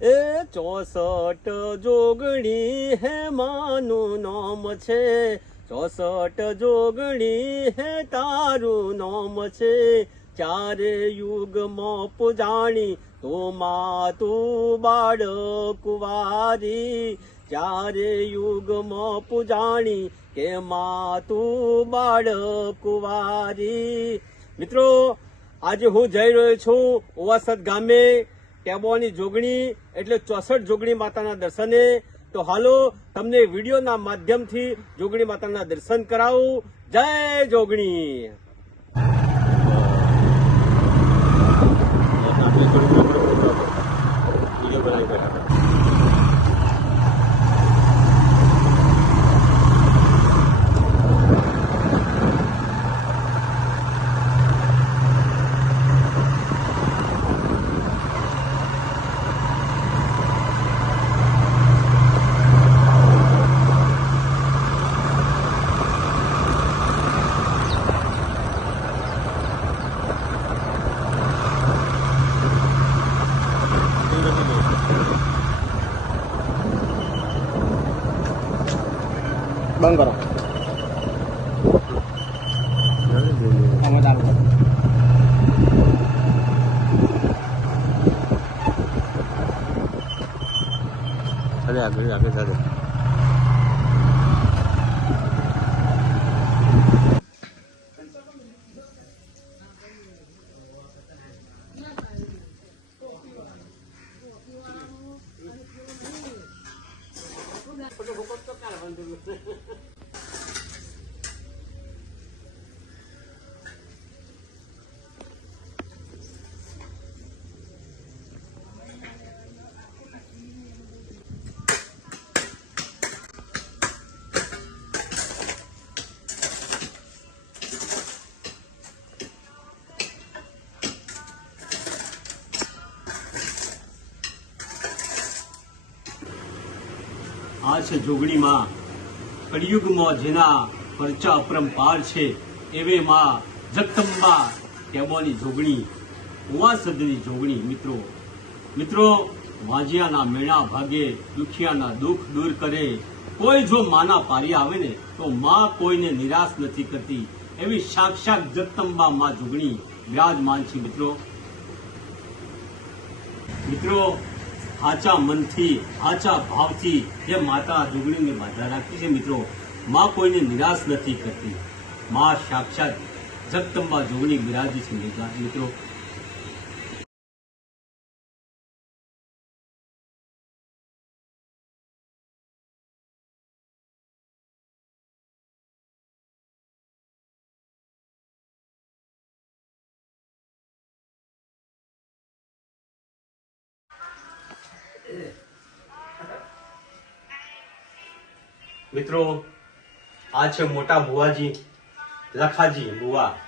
એ ચોસઠ જોગણી હે માનું નામ છે. ચોસઠ જોગણી હે તારું નામ છે. ચારે યુગમાં પૂજાણી તો મા તું બાળ કુવારી ચારે યુગમાં પૂજાણી કે મા તું બાળ કુવારી મિત્રો, આજે હું જઈ રહ્યો છું ઓવાસદ ગામે ટેબોની જોગણી એટલે ચોસઠ જોગણી માતાના દર્શને. તો હાલો તમને વિડીયોના માધ્યમથી જોગણી માતાના દર્શન કરાવું. જય જોગણી. બંધ કરો આમાં ચાલુ કરો. ચાલે આગળ આગળ ચાલે આ છે જોગણીમાં કળિયુગમાં જેના પરચા અપરંપાર છે, એવે માં જગદંબા ટેબોની જોગણી ઉવાસદની જોગણી મિત્રો. મિત્રો, વાજિયાના મેણા ભાગે દુખિયાના દુઃખ દૂર કરે. કોઈ જો માના પારી આવે ને, તો માં કોઈને નિરાશ નથી કરતી. એવી સાક્ષાત જગદંબા માં જોગણી. વિરાજમાન છે મિત્રો. મિત્રો હાચા મનથી આચા ભાવથી જે માતા જોગણીને બાધા રાખી છે મિત્રો, માં કોઈને નિરાશ નથી કરતી માં સાક્ષાત જગદંબા જોગણી બિરાજી છે મિત્રો. મિત્રો, આ છે મોટા ભુવાજી, લખાજી ભુવા,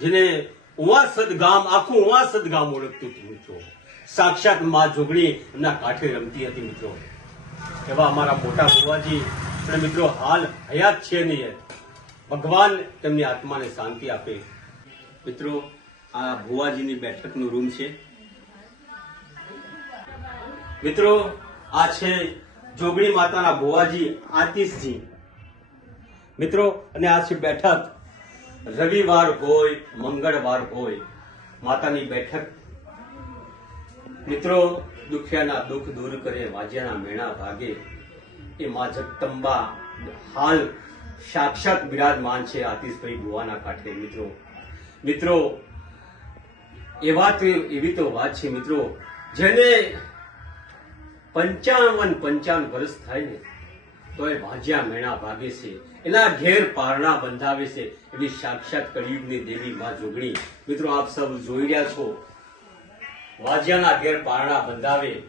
જેને ઉવાસદ ગામ, આખું ઉવાસદ ગામ ઓળખતું હતું મિત્રો. સાક્ષાતમાં જોગણી એમના કાંઠે રમતી હતી મિત્રો. એવા અમારા મોટા ભુવાજી. અને મિત્રો, હાલ હયાત છે નહીં ભગવાન તેમની આત્માને શાંતિ આપે. મિત્રો, આ ભુવાજીની બેઠકનું રૂમ છે. મિત્રો, આ છે જોગણી માતાના ભુવાજી આતિશજી. મિત્રો, અને આ છે બેઠક. રવિવાર હોય, મંગળવાર હોય, માતાની બેઠક. મિત્રો, દુખિયાના દુઃખ દૂર કરે, વાજ્યાના મેણા ભાગે. એ મા જગતંબા હાલ સાક્ષાત બિરાજમાન છે આતિશભાઈ ભુવાના કાંઠે, મિત્રો. મિત્રો એવા તો એવી તો વાત છે, મિત્રો, જેને પંચાવન પંચાવન વર્ષ થાય ને તો એ ભાજ્યા મેણા ભાગે છે. એના ઘેર પારણા બંધાવે છે. એવી સાક્ષાત કળિયુગની દેવી માં જોગણી. મિત્રો, આપ સૌ જોઈ રહ્યા છો. વાજ્યાના ઘેર પારણા બંધાવે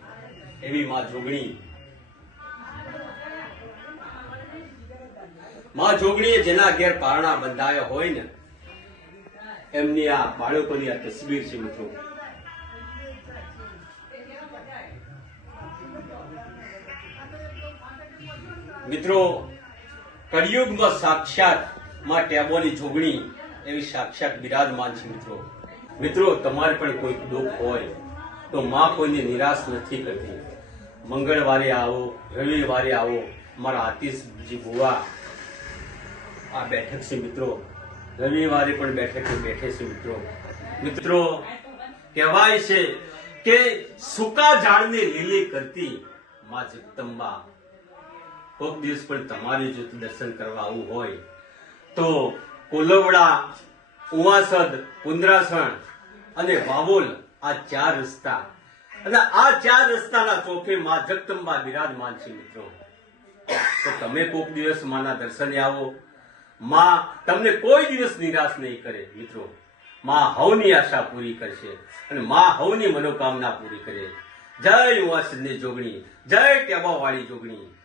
એવી માં જોગણી. માં જોગણીએ જેના ઘેર પારણા બંધાયા હોય ને, એમની આ બાળકોની આ તસવીર છે, મિત્રો. મિત્રો, કળિયુગમાં સાક્ષાતમાં ટેબોની જોગણી એવી સાક્ષાત બિરાજમાન છે મિત્રો. મિત્રો, તમારે પણ કોઈ દુઃખ હોય તો માં કોઈને નિરાશ નથી કરતી. મંગળવારે આવો, રવિવારે આવો, મારા આતિશજી ભુવા. આ બેઠક છે મિત્રો. રવિવારે પણ બેઠકે બેઠે છે મિત્રો. મિત્રો, કહેવાય છે કે સૂકા ઝાડને લીલી કરતી માં જગદંબા કોઈક દિવસ પણ તમારે જો દર્શન કરવા આવવું હોય, તો કોલવડા, ઉવાસદ કુંદરાસણ અને વાવોલ આ ચાર રસ્તા. અને આ ચાર રસ્તાના ચોકે માં જગદંબા બિરાજમાન છે મિત્રો. તો તમે કોઈક દિવસ માના દર્શને આવો. માં તમને કોઈ દિવસ નિરાશ નહીં કરે મિત્રો. માં હવની આશા પૂરી કરશે અને માં હવની મનોકામના પૂરી કરે. જય ઉવાસની જોગણી જય ટેબાવાળી જોગણી.